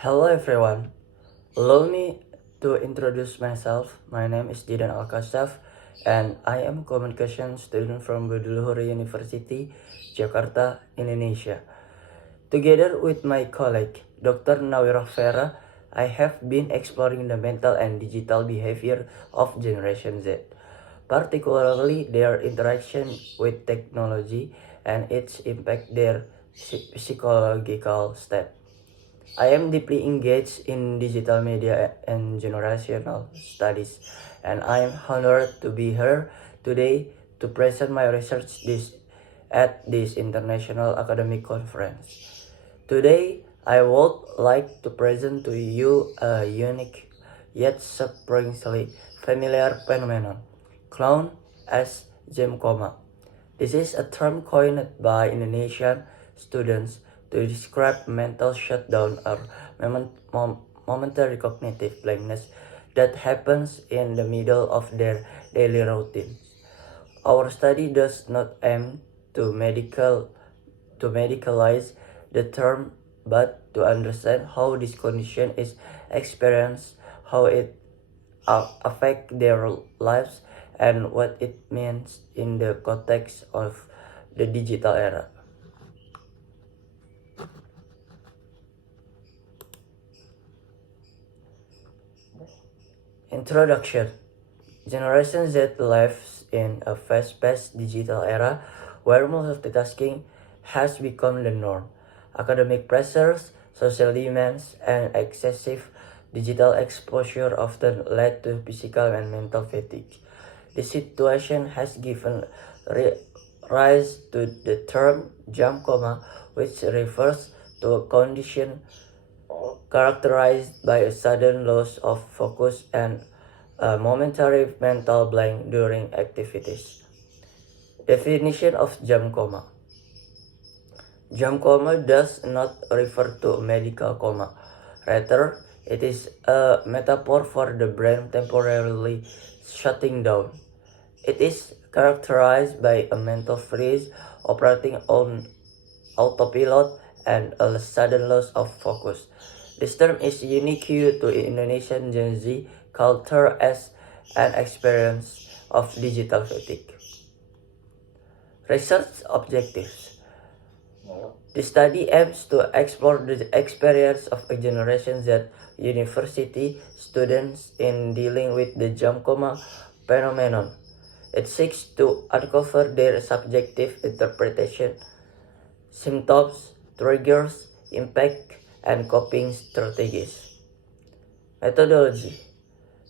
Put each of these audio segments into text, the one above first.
Hello everyone. Allow me to introduce myself. My name is Didan Alkasaf and I am a communication student from Budi University, Jakarta, Indonesia. Together with my colleague, Dr. Nawira Vera, I have been exploring the mental and digital behavior of Generation Z, particularly their interaction with technology and its impact their psychological state. I am deeply engaged in digital media and generational studies, and I am honored to be here today to present my research at this international academic conference. Today, I would like to present to you a unique yet surprisingly familiar phenomenon, known as gem coma. This is a term coined by Indonesian students to describe mental shutdown or momentary cognitive blankness that happens in the middle of their daily routine. Our study does not aim to medicalize the term, but to understand how this condition is experienced, how it affect their lives, and what it means in the context of the digital era. Introduction. Generation Z lives in a fast-paced digital era where multitasking has become the norm. Academic pressures, social demands, and excessive digital exposure often lead to physical and mental fatigue. This situation has given rise to the term jam coma, which refers to a condition characterized by a sudden loss of focus and a momentary mental blank during activities. Definition of jam coma. Jam coma does not refer to a medical coma. Rather, it is a metaphor for the brain temporarily shutting down. It is characterized by a mental freeze operating on autopilot and a sudden loss of focus. This term is unique to Indonesian Gen Z culture as an experience of digital fatigue. Research objectives. The study aims to explore the experience of a Generation Z university students in dealing with the jam coma phenomenon. It seeks to uncover their subjective interpretation, symptoms, triggers, impact, and coping strategies. Methodology.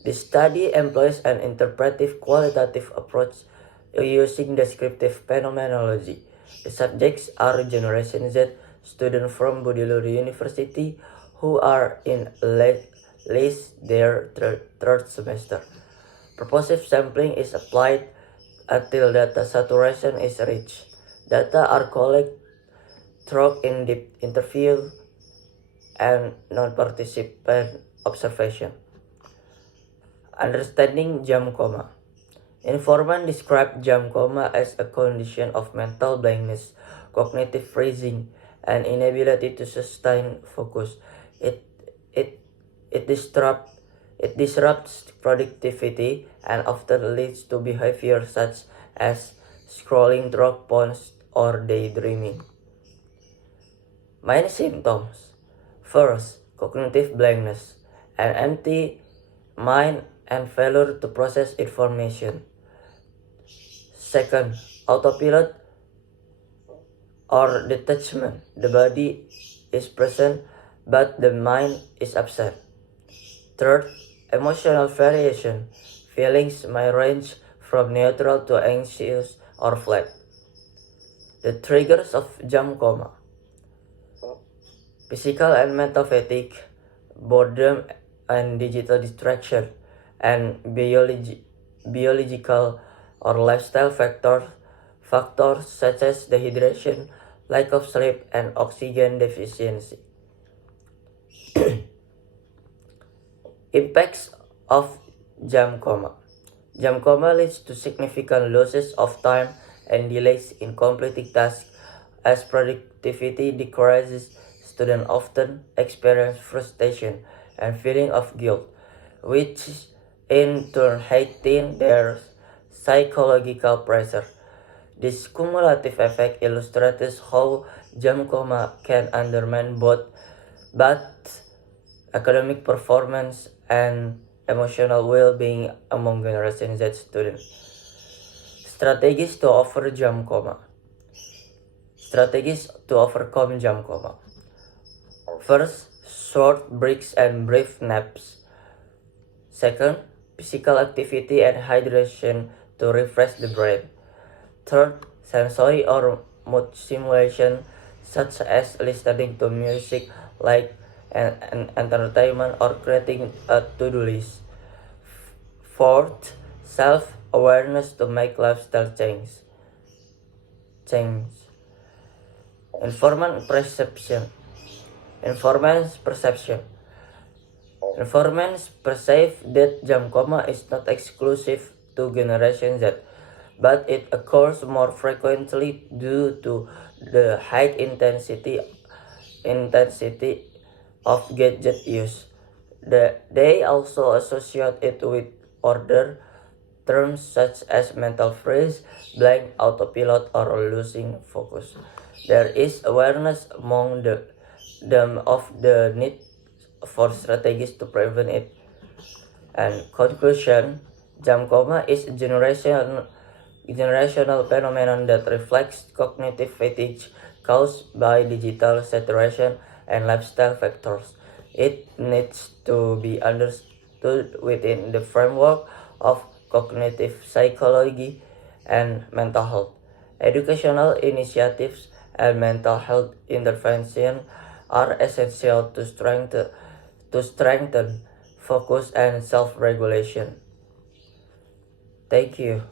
The study employs an interpretive qualitative approach using descriptive phenomenology. The subjects are Generation Z students from Budi University who are in least their third semester. Purposive sampling is applied until data saturation is reached. Data are collected through in-depth interview and non-participant observation. Understanding jam coma. Informant described jam coma as a condition of mental blankness, cognitive freezing, and inability to sustain focus. It it it disrupts productivity and often leads to behavior such as scrolling through phones or daydreaming. Main symptoms. First, cognitive blankness, an empty mind and failure to process information. Second, autopilot or detachment. The body is present but the mind is absent. Third, emotional variation. Feelings may range from neutral to anxious or flat. The triggers of jam coma. Physical and mental fatigue, boredom and digital distraction, and biological or lifestyle factors such as dehydration, lack of sleep, and oxygen deficiency. Impacts of jam coma. Jam coma leads to significant losses of time and delays in completing tasks as productivity decreases, students often experience frustration and feeling of guilt, which in turn heighten their psychological pressure. This cumulative effect illustrates how jam coma can undermine both academic performance and emotional well-being among Generation Z students. Strategies to overcome jam coma. First, short breaks and brief naps. Second, physical activity and hydration to refresh the brain. Third, sensory or mood stimulation such as listening to music, like an entertainment, or creating a to-do list. Fourth, self-awareness to make lifestyle change. Informant perception. Informants perceive that jam coma is not exclusive to Generation Z, but it occurs more frequently due to the high intensity of gadget use. They also associate it with other terms such as mental freeze, blank autopilot, or losing focus. There is awareness among them of the need for strategies to prevent it. And conclusion, jam coma is a generational phenomenon that reflects cognitive fatigue caused by digital saturation and lifestyle factors. It needs to be understood within the framework of cognitive psychology and mental health. Educational initiatives and mental health intervention are essential to strengthen focus and self-regulation. Thank you.